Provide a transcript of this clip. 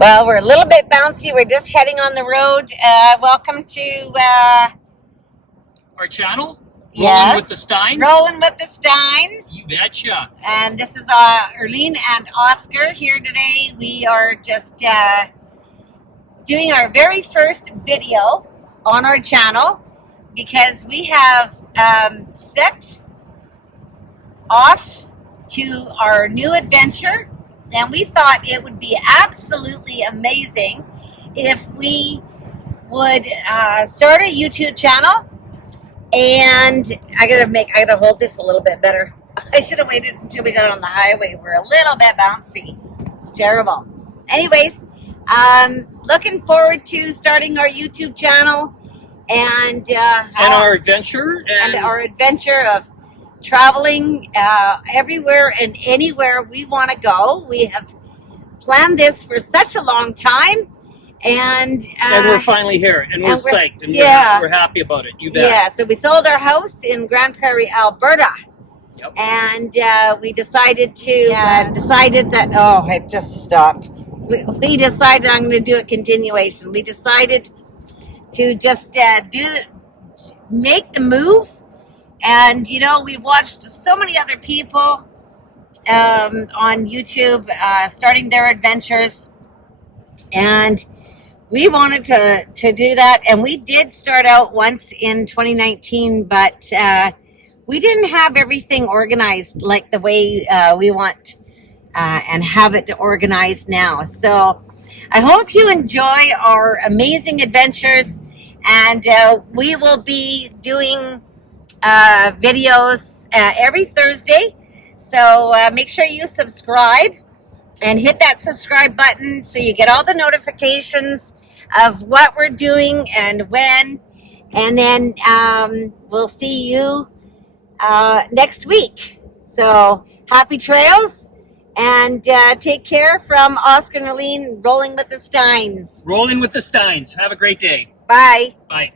Well, we're a little bit bouncy. We're just heading on the road. Welcome to our channel. Yes. Rolling with the Steins. Rolling with the Steins. You betcha. And this is Erlene and Oscar here today. We are just doing our very first video on our channel because we have set off to our new adventure. And we thought it would be absolutely amazing if we would start a YouTube channel. And I gotta hold this a little bit better. I should have waited until we got on the highway. We're a little bit bouncy. It's terrible. Anyways, looking forward to starting our YouTube channel and our adventure and our adventure of traveling everywhere and anywhere we want to go. We have planned this for such a long time, and we're finally here, and we're psyched, and we're happy about it. You bet. Yeah. So we sold our house in Grand Prairie, Alberta. Yep. And we decided to decided that it just stopped. We decided I'm going to do a continuation. We decided to just make the move. And, you know, we've watched so many other people on YouTube starting their adventures. And we wanted to do that. And we did start out once in 2019, but we didn't have everything organized like the way we want and have it organized now. So I hope you enjoy our amazing adventures. And we will be doing videos every Thursday, so make sure you subscribe and hit that subscribe button so you get all the notifications of what we're doing and when, and then we'll see you next week. So happy trails, and take care from Oscar and Arlene, rolling with the Steins. Rolling with the Steins. Have a great day. Bye. Bye.